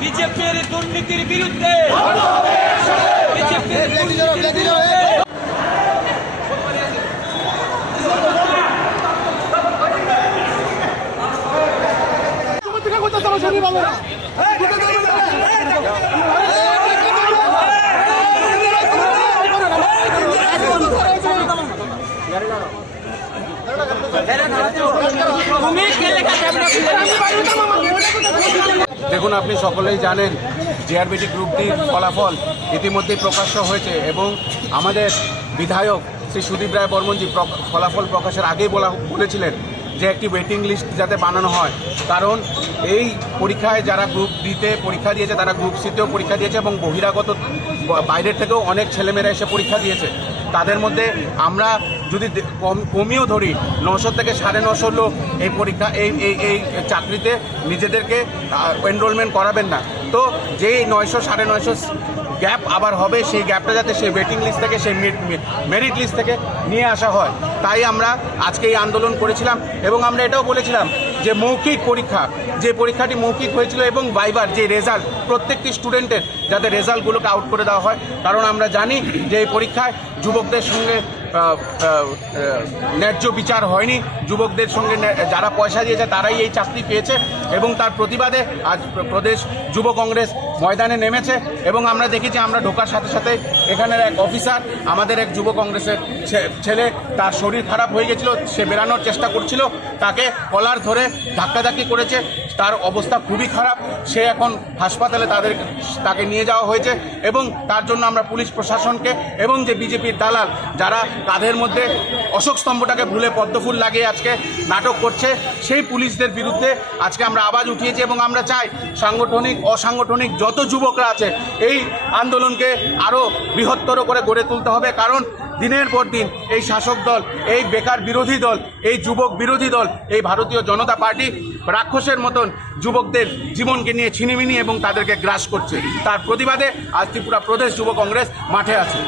বিজেপির দুর্নীতির বিরুদ্ধে দেখুন, আপনি সকলেই জানেন জেআরবিটি গ্রুপ ডির ফলাফল ইতিমধ্যেই প্রকাশ্য হয়েছে এবং আমাদের বিধায়ক শ্রী সুদীপ রায় বর্মনজি ফলাফল প্রকাশের আগেই বলেছিলেন যে একটি ওয়েটিং লিস্ট যাতে বানানো হয়, কারণ এই পরীক্ষায় যারা গ্রুপ ডিতে পরীক্ষা দিয়েছে তারা গ্রুপ সিতেও পরীক্ষা দিয়েছে এবং বহিরাগত বাইরের থেকেও অনেক ছেলেমেয়েরা এসে পরীক্ষা দিয়েছে। তাদের মধ্যে আমরা যদি কমিয়েও ধরি 900 থেকে 950 লোক এই পরীক্ষা এই চাকরিতে নিজেদেরকে এনরোলমেন্ট করাবেন না। তো যেই 900 950 গ্যাপ আবার হবে, সেই গ্যাপটা যাতে সেই ওয়েটিং লিস্ট থেকে সেই মেরিট লিস্ট থেকে নিয়ে আসা হয়, তাই আমরা আজকে এই আন্দোলন করেছিলাম। এবং আমরা এটাও বলেছিলাম যে মৌখিক পরীক্ষা, যে পরীক্ষাটি মৌখিক হয়েছিল এবং ভাইবার যে রেজাল্ট, প্রত্যেকটি স্টুডেন্টের যাতে রেজাল্টগুলোকে আউট করে দেওয়া হয়, কারণ আমরা জানি যে এই পরীক্ষায় যুবকদের সঙ্গে ন্যায্য বিচার হয়নি। যুবকদের সঙ্গে যারা পয়সা দিয়েছে তারাই এই চাকরি পেয়েছে এবং তার প্রতিবাদে আজ প্রদেশ যুব কংগ্রেস ময়দানে নেমেছে। এবং আমরা দেখেছি, আমরা ঢোকার সাথে সাথে এখানের এক অফিসার, আমাদের এক যুব কংগ্রেসের ছেলে, তার শরীর খারাপ হয়ে গেছিল, সে বেরানোর চেষ্টা করছিল, তাকে কলার ধরে ধাক্কাধাক্কি করেছে, তার অবস্থা খুবই খারাপ, সে এখন হাসপাতালে তাকে নিয়ে যাওয়া হয়েছে। এবং তার জন্য আমরা পুলিশ প্রশাসনকে এবং যে বিজেপির দালাল যারা কাঁধের মধ্যে অশোক স্তম্ভটাকে ভুলে পদ্মফুল লাগিয়ে আজকে নাটক করছে, সেই পুলিশদের বিরুদ্ধে আজকে আমরা আওয়াজ উঠিয়েছি। এবং আমরা চাই সাংগঠনিক অসাংগঠনিক যত যুবকরা আছে এই আন্দোলনকে আরও বৃহত্তর করে গড়ে তুলতে হবে, কারণ দিনের পর দিন এই শাসক দল, এই বেকার বিরোধী দল, এই যুবক বিরোধী দল, এই ভারতীয় জনতা পার্টি রাক্ষসের মতন যুবকদের জীবনকে নিয়ে ছিনিমিনি এবং তাদেরকে গ্রাস করছে। তার প্রতিবাদে আজ ত্রিপুরা প্রদেশ যুব কংগ্রেস মাঠে আছে।